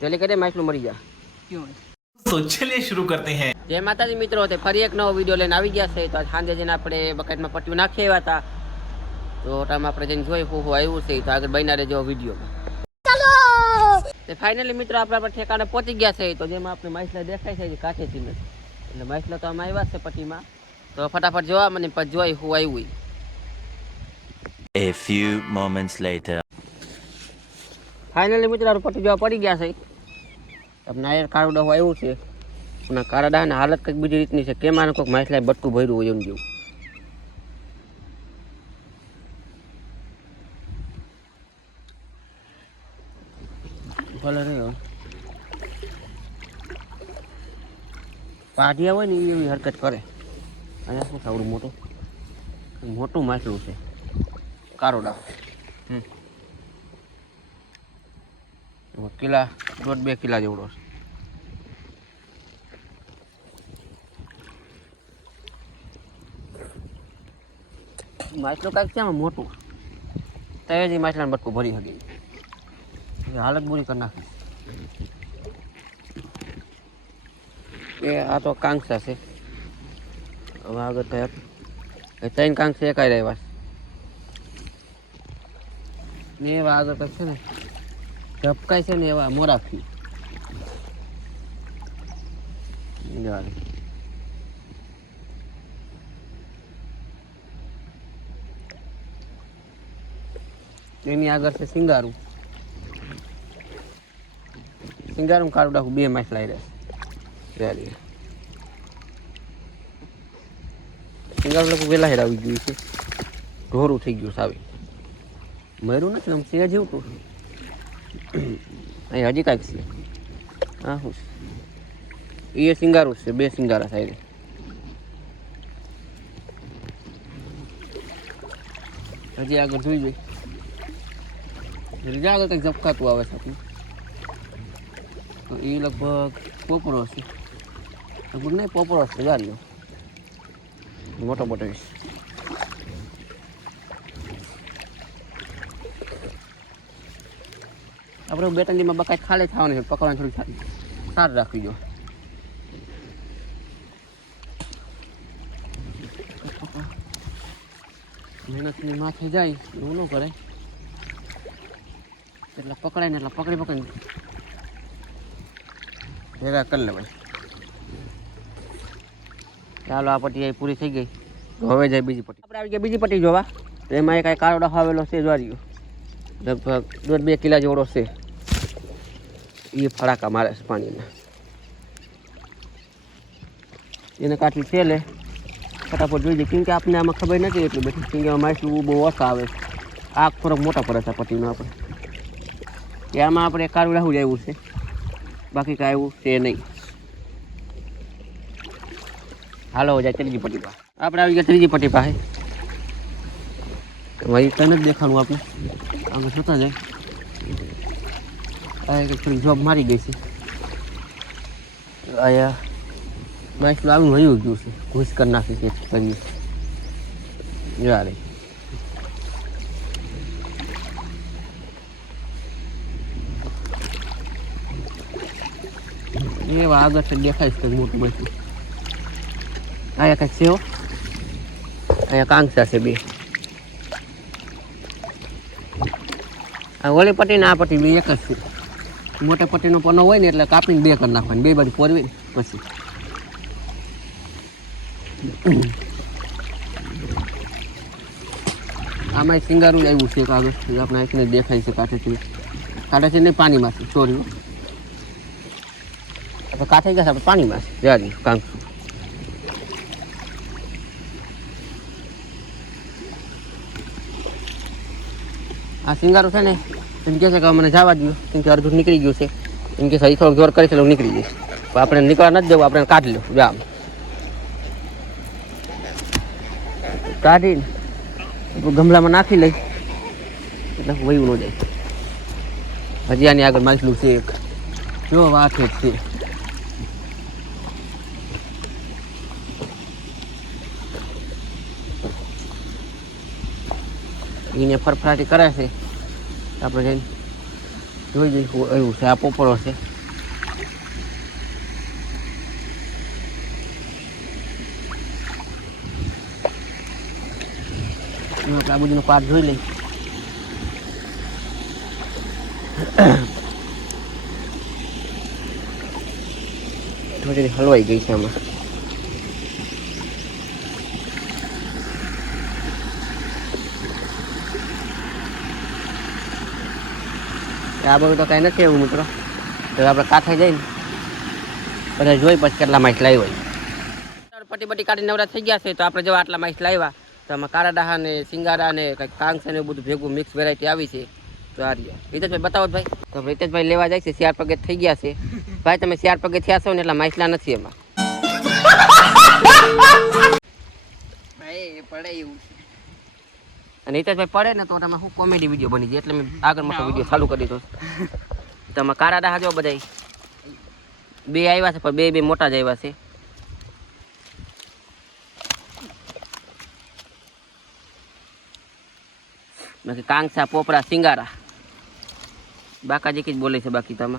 જલ્દી કરી માછલું મરી ગયા. तो चलिए शुरू करते हैं. જય માતાજી મિત્રો, તે ફરી એક નવો વિડીયો લઈને આવી ગયા છે. તો સાંજે જઈને આપણે બકેટમાં પટ્ટીઓ નાખી આવ્યા હતા. તો ટાઈમ આપણે જઈને જોઈ હું આવ્યું છે. તો આગળ બન્યા રહેજો વિડીયોમાં. ચાલો ફાઇનલી મિત્રો આપણે ઠેકાણે પહોંચી ગયા છે. તો જેમાં આપણે માછલા દેખાય છે કાચેથી નથી, એટલે માછલા તો આમાં આવ્યા છે પટ્ટીમાં. તો ફટાફટ જોવા મને પછી જોઈ હું આવ્યું. A few moments later. Finally મિત્રો પટ્ટી જોવા પડી ગયા છે. તમને આ કાળું ડહું આવ્યું છે. પણ કાળા ડાની હાલત કંઈક બીજી રીતની છે. કેમ આને કોઈક માછલા બટકું ભર્યું હોય એમ જેવું. ભલે રહ્યો પાઢિયા હોય ને એવી હરકત કરે. અહીંયા શું આવડું મોટું માછલું છે કાળો ડાહ. કિલા 1.5-2 કિલા જેવડો છે. માછલું કાંઈક છે આમાં મોટું. તૈયારી માછલાને બટકું ભરી શકે. હાલત બુરી કરી નાખી. એ આ તો કાંકસા છે. હવે આગળ તો 3 કાંકસા એકાઈ રહ્યા ને એવા આગળ કંઈક છે ને ઝપકાય છે ને એવા મોરાખી. એની આગળ છે સિંગારું. સિંગારું કાળું ડાકું 2 માછલા રહ્યા. સિંગારું ડાકું વેલા હેર આવી ગયું છે. ઢોરું થઈ ગયું સાવી. મર્યું નથી આમ છે જેવું તું. અહીં હજી કાંઈક છે. હા હું એ સિંગારું છે. 2 સિંગારા સાઈડ. હજી આગળ જોઈ જોઈ આગળ કંઈક ઝપકાતું આવે છે. તો એ લગભગ પોપડો છે. લગભગ નહીં પોપડો છે. ગાડીઓ મોટો મોટો છે. આપણે 2-3 દિવસમાં બકાઈ ખાલી થવાની છે. પકડવાની થોડી સારું રાખવી જો. મહેનતની માથે જાય એવું ન કરે. એટલે પકડાય ને એટલે પકડીને ભેગા કરી લેવાય. ચાલો આ પટ્ટી પૂરી થઈ ગઈ. હવે જાય બીજી પટ્ટી. આપણે આવી ગયા બીજી પટ્ટી જોવા. તો એમાં કાંઈ કાળો ડખો આવેલો છે. જ્વારીઓ લગભગ 1.5-2 કિલા જેવડો છે. એ ફડાકા મારે છે પાણીના. એને કાટલી છે લે ફટાફટ જોઈ દે. કેમ કે આપણે આમાં ખબર નથી એટલી બધી. કેમ કે માછલું બહુ ઓછા આવે છે. આ થોડોક મોટા પડે છે પટ્ટીનો. આપણે આમાં આપણે કાળું રાહું જ આવ્યું છે. બાકી કાંઈ આવ્યું છે નહીં. હાલો જાય ત્રીજી પટ્ટી પાસે. આપણે આવી ગયા ત્રીજી પટ્ટી પાસે. વહી કંઈ નથી દેખાડવું આપણે. આમાં જોતા જાય. આ થોડી જોબ મારી ગઈ છે. અહીંયા માછલું આવીને વયું ગયું છે. ઘૂસ કરી નાખી છે કરી. યાર એવા આગળ છે દેખાય છે મોટું માછલું. અહીંયા કાંઈક છે. અહીંયા કાંકસા છે 2. આ ઓલી પટ્ટી ને આ પટ્ટી 2 એક જ છે. મોટા પટ્ટીનો પનો હોય ને એટલે કાપીને 2 કરી નાખવાની. 2 બાજુ પોરવી પછી. આમાં સિંગારું આવ્યું છે કાગળ. આપણે આંખને દેખાય છે કાંઠેથી. કાંઠેથી નહીં પાણીમાંથી. સોરી આપણે કાંઠે ગયા આપણે પાણીમાં જારી કાંકસું. આ સિંગારું છે ને એમ કહે છે કે મને જવા દો. કેમ કે અડધું નીકળી ગયું છે. એમ કે હજી થોડુંક જોર કરી છે નીકળી જઈશ. આપણે નીકળવા નથી દેવું. આપણે કાઢી લો જામ કાઢીને ગમલામાં નાખી લઈ એટલે વયું ન જાય. હજી આની આગળ માછલું છે એક. જો વાત જ છે. એને ફરફરાટી કરે છે. આપણે જઈને જોઈ જઈશું એવું છે. આ પોપડો છે. આપણે આ બધું પાર્ટ જોઈ લઈએ. થોડી હલવાઈ ગઈ છે આમાં. આ બધું તો કાંઈ નથી એવું મિત્રો. તો આપણે કાંઠે જઈને બધા જોઈ પછી કેટલા માઇસ લાવ્યો હોય. પટ્ટી પટ્ટી કાઢી નવરા થઈ ગયા છે. તો આપણે જો આટલા માઇસ લાવ્યા તો આમાં કાળા ડાહા ને સિંગારા ને કંઈક કાંગ છે ને એવું બધું ભેગું મિક્સ વેરાયટી આવી છે. તો આ રહ્યો હિતેશભાઈ બતાવો ભાઈ. તો હિતેશભાઈ લેવા જાય છે. 4 પગે થઈ ગયા છે ભાઈ. તમે 4 પગે થયા છો ને એટલા માઇસલા નથી એમાં. પડે એવું અને હિતેશભાઈ પડે ને તો એમાં શું કોમેડી વિડીયો બની જાય એટલે મેં આગળ મોટો વિડીયો ચાલુ કરી દીધો. તમે કાળા ડાહા જો બધા 2 આવ્યા છે પણ બે મોટા જ આવ્યા છે. બાકી કાંગસા પોપડા સિંગારા બાકાજી જ બોલે છે. બાકી તમે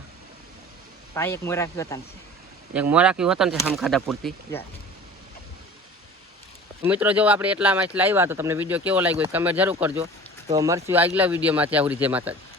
ભાઈ એક મોરાકી હતા ને એક મોરાકી હોતા ને હમ ખાધા પૂરતી. મિત્રો જો આપણે એટલા માસ લાવ્યા તો તમને વિડીયો કેવો લાગ્યો કમેન્ટ જરૂર કરજો. તો મળશું આગલા વિડીયોમાં. ત્યાં સુધી જય માતાજી.